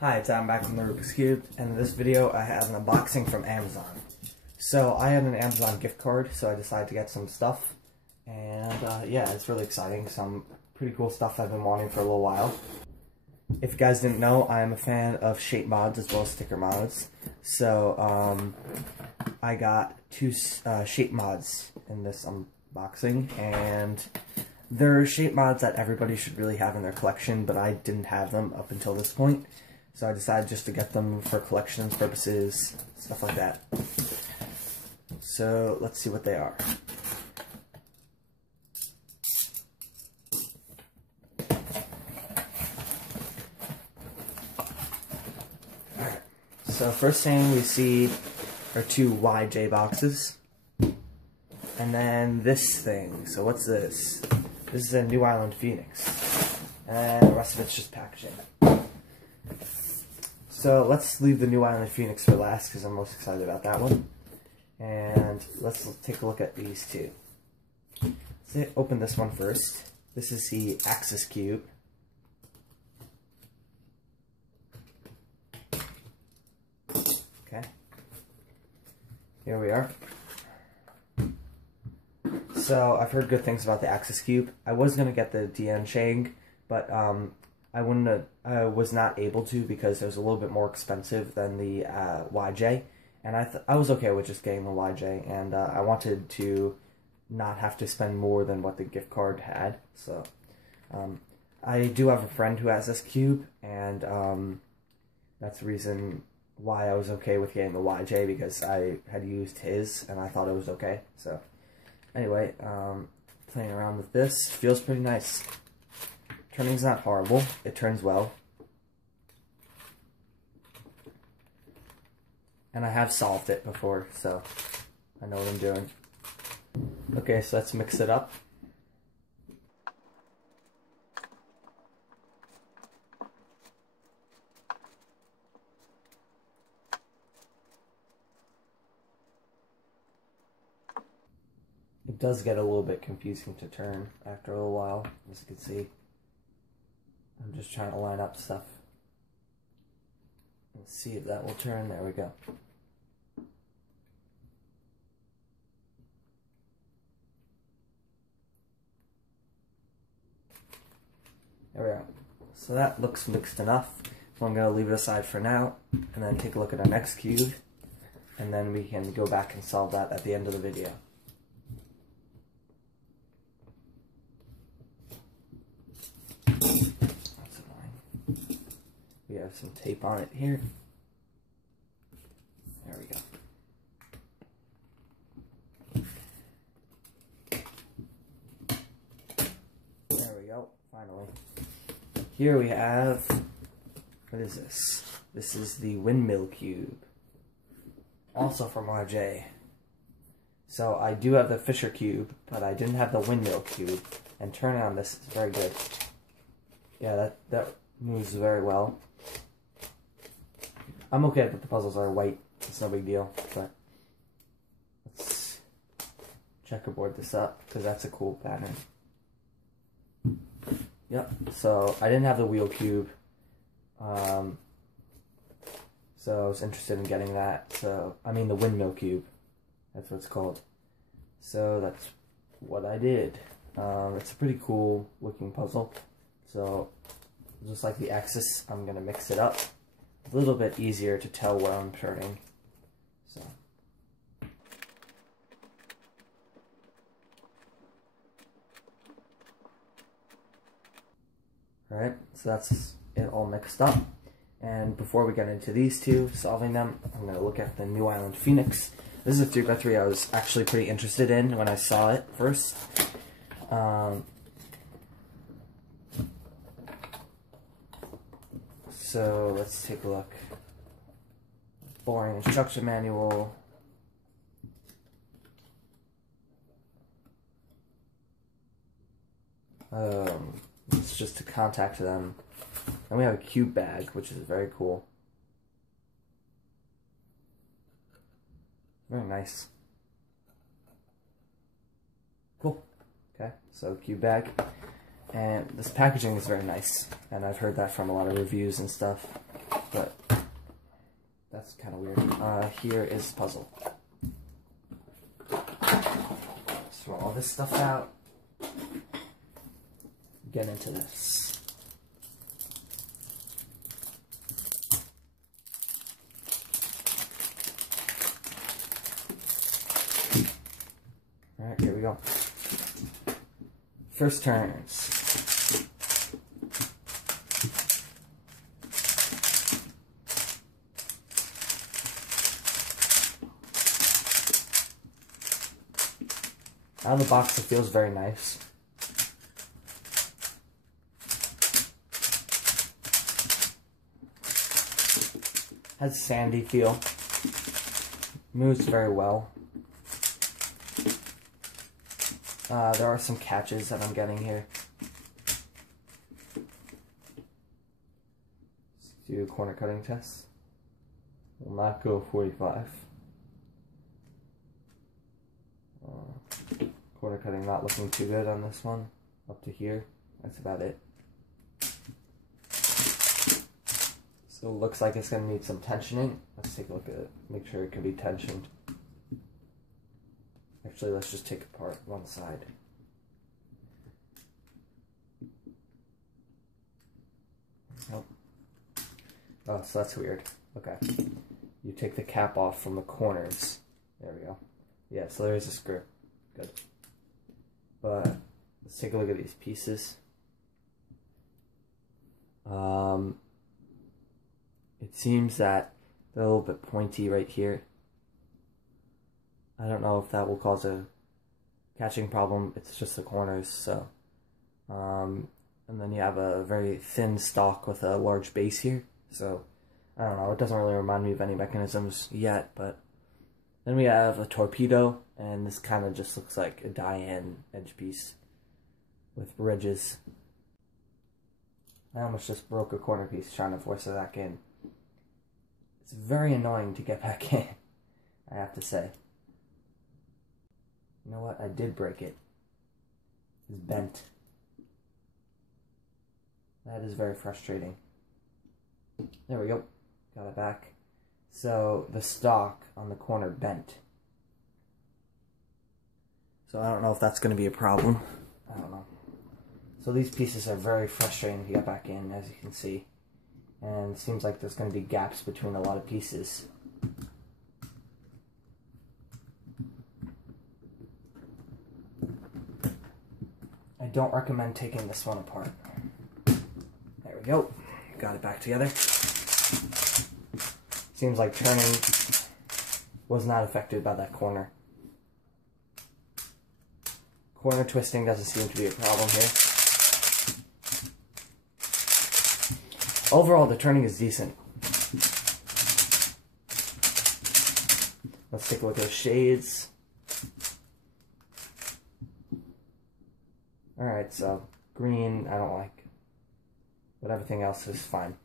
Hi, it's Adam back from the Rubik's Cube, and in this video I have an unboxing from Amazon. So I had an Amazon gift card, so I decided to get some stuff, and yeah, it's really exciting. Some pretty cool stuff I've been wanting for a little while. If you guys didn't know, I am a fan of shape mods as well as sticker mods. So I got two shape mods in this unboxing, and they're shape mods that everybody should really have in their collection, but I didn't have them up until this point. So I decided just to get them for collections purposes, stuff like that. So let's see what they are. Alright, so first thing we see are two YJ boxes. And then this thing. So what's this? This is a New Island Phoenix. And the rest of it's just packaging. So let's leave the New Island Phoenix for last because I'm most excited about that one. And let's take a look at these two. Let's open this one first. This is the Axis Cube. Okay. Here we are. So I've heard good things about the Axis Cube. I was going to get the DN Shang, but I was not able to because it was a little bit more expensive than the YJ, and I was okay with just getting the YJ, and I wanted to not have to spend more than what the gift card had. So I do have a friend who has this cube, and that's the reason why I was okay with getting the YJ, because I had used his and I thought it was okay. So anyway, playing around with this feels pretty nice. Turning's not horrible. It turns well. And I have solved it before, so I know what I'm doing. Okay, so let's mix it up. It does get a little bit confusing to turn after a little while, as you can see. I'm just trying to line up stuff. Let's see if that will turn. There we go. There we are. So that looks mixed enough. So I'm going to leave it aside for now, and then take a look at our next cube, and then we can go back and solve that at the end of the video. We have some tape on it here. There we go. There we go, finally. Here we have, what is this? This is the Windmill Cube. Also from RJ. So I do have the Fisher Cube, but I didn't have the Windmill Cube. And turning on this is very good. Yeah, that moves very well. I'm okay that the puzzles are white. It's no big deal, but let's checkerboard this up because that's a cool pattern. Yep, so I didn't have the wheel cube, so I was interested in getting that. So, I mean the windmill cube, that's what it's called. So that's what I did. It's a pretty cool looking puzzle. So just like the Axis, I'm going to mix it up. A little bit easier to tell where I'm turning. So. Alright, so that's it all mixed up. And before we get into these two, solving them, I'm going to look at the New Island Phoenix. This is a 3x3 I was actually pretty interested in when I saw it first. So let's take a look. Boring instruction manual. It's just to contact them. And we have a cube bag, which is very cool. Very nice. Cool. Okay, so cube bag. And this packaging is very nice, and I've heard that from a lot of reviews and stuff. but that's kind of weird. Here is the puzzle. Let's throw all this stuff out. Get into this. Alright, here we go. First turns. Out of the box, it feels very nice. Has a sandy feel. Moves very well. There are some catches that I'm getting here. Let's do a corner cutting test. Will not go 45. Corner cutting not looking too good on this one. Up to here. That's about it. So it looks like it's going to need some tensioning. Let's take a look at it. Make sure it can be tensioned. Actually, let's just take apart one side. Nope. Oh, so that's weird. Okay. You take the cap off from the corners. There we go. Yeah, so there's a screw. Good. But let's take a look at these pieces. It seems that they're a little bit pointy right here. I don't know if that will cause a catching problem. It's just the corners, so. And then you have a very thin stock with a large base here. So, I don't know. It doesn't really remind me of any mechanisms yet, but. Then we have a torpedo, and this kind of just looks like a die-in edge piece with ridges. I almost just broke a corner piece trying to force it back in. It's very annoying to get back in, I have to say. You know what? I did break it. It's bent. That is very frustrating. There we go. Got it back. So the stock on the corner bent. So I don't know if that's going to be a problem. I don't know. So these pieces are very frustrating to get back in, as you can see. And it seems like there's going to be gaps between a lot of pieces. I don't recommend taking this one apart. There we go. Got it back together. Seems like turning was not affected by that corner. Corner twisting doesn't seem to be a problem here. Overall, the turning is decent. Let's take a look at the shades. Alright, so green I don't like. But everything else is fine.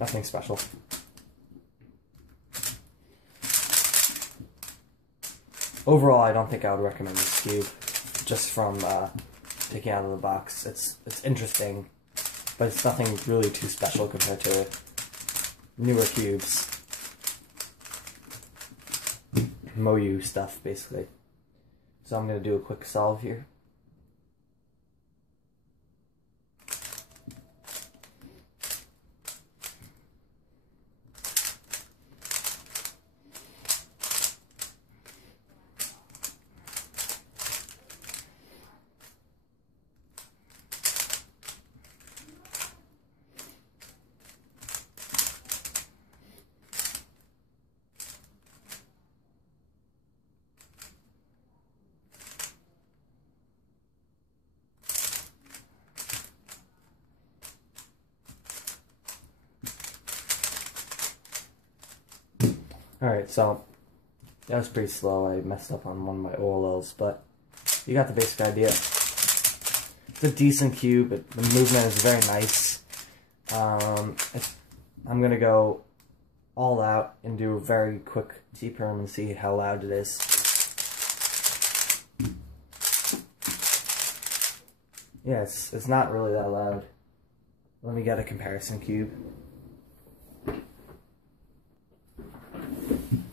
Nothing special. Overall, I don't think I would recommend this cube, just from taking it out of the box. It's interesting, but it's nothing really too special compared to newer cubes. Moyu stuff, basically. So I'm going to do a quick solve here. Alright, so that was pretty slow. I messed up on one of my OLLs, but you got the basic idea. It's a decent cube. The movement is very nice. I'm going to go all out and do a very quick T-perm and see how loud it is. Yeah, it's not really that loud. Let me get a comparison cube.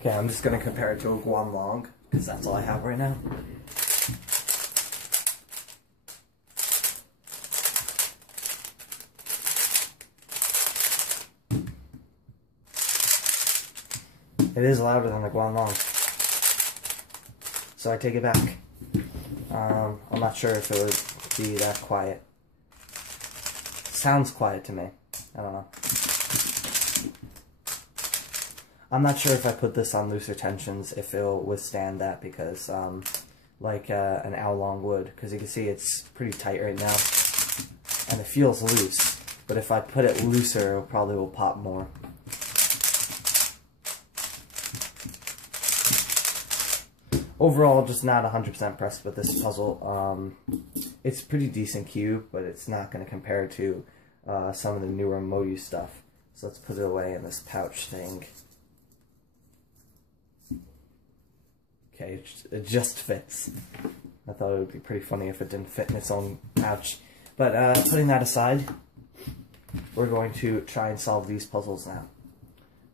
Okay, I'm just gonna compare it to a Guanlong, because that's all I have right now. It is louder than the Guanlong, so I take it back. I'm not sure if it would be that quiet. Sounds quiet to me. I don't know. I'm not sure if I put this on looser tensions if it'll withstand that, because like an Aolong would, because you can see it's pretty tight right now and it feels loose, but if I put it looser it probably will pop more. Overall, just not 100% impressed with this puzzle. It's a pretty decent cube, but it's not going to compare to some of the newer Moyu stuff. So let's put it away in this pouch thing. Okay, it just fits. I thought it would be pretty funny if it didn't fit in its own pouch. But putting that aside, we're going to try and solve these puzzles now.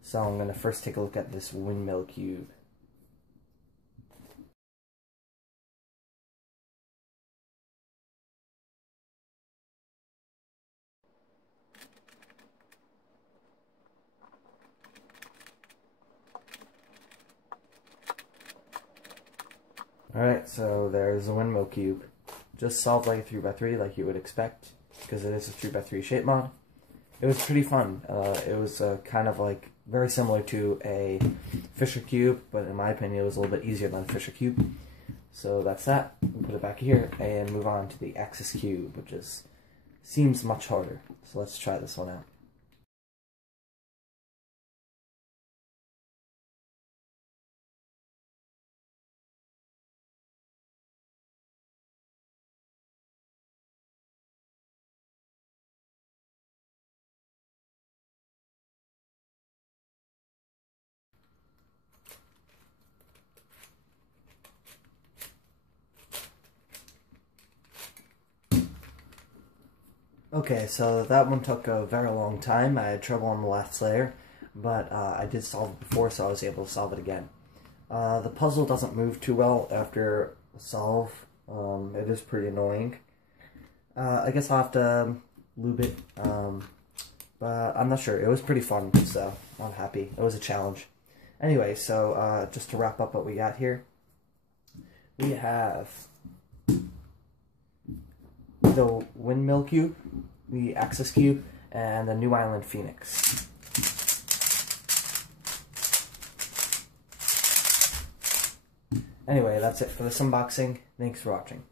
So I'm going to first take a look at this windmill cube. Alright, so there's the windmill cube. Just solved like a 3x3 like you would expect, because it is a 3x3 shape mod. It was pretty fun. It was kind of like very similar to a Fisher cube, but in my opinion it was a little bit easier than a Fisher cube. So that's that. We'll put it back here and move on to the Axis cube, which seems much harder. So let's try this one out. Okay, so that one took a very long time. I had trouble on the last layer, but I did solve it before, so I was able to solve it again. The puzzle doesn't move too well after solve. It is pretty annoying. I guess I'll have to lube it, but I'm not sure. It was pretty fun, so I'm happy. It was a challenge. Anyway, so just to wrap up what we got here, we have the windmill cube, the Axis cube, and the New Island Phoenix. Anyway, that's it for this unboxing. Thanks for watching.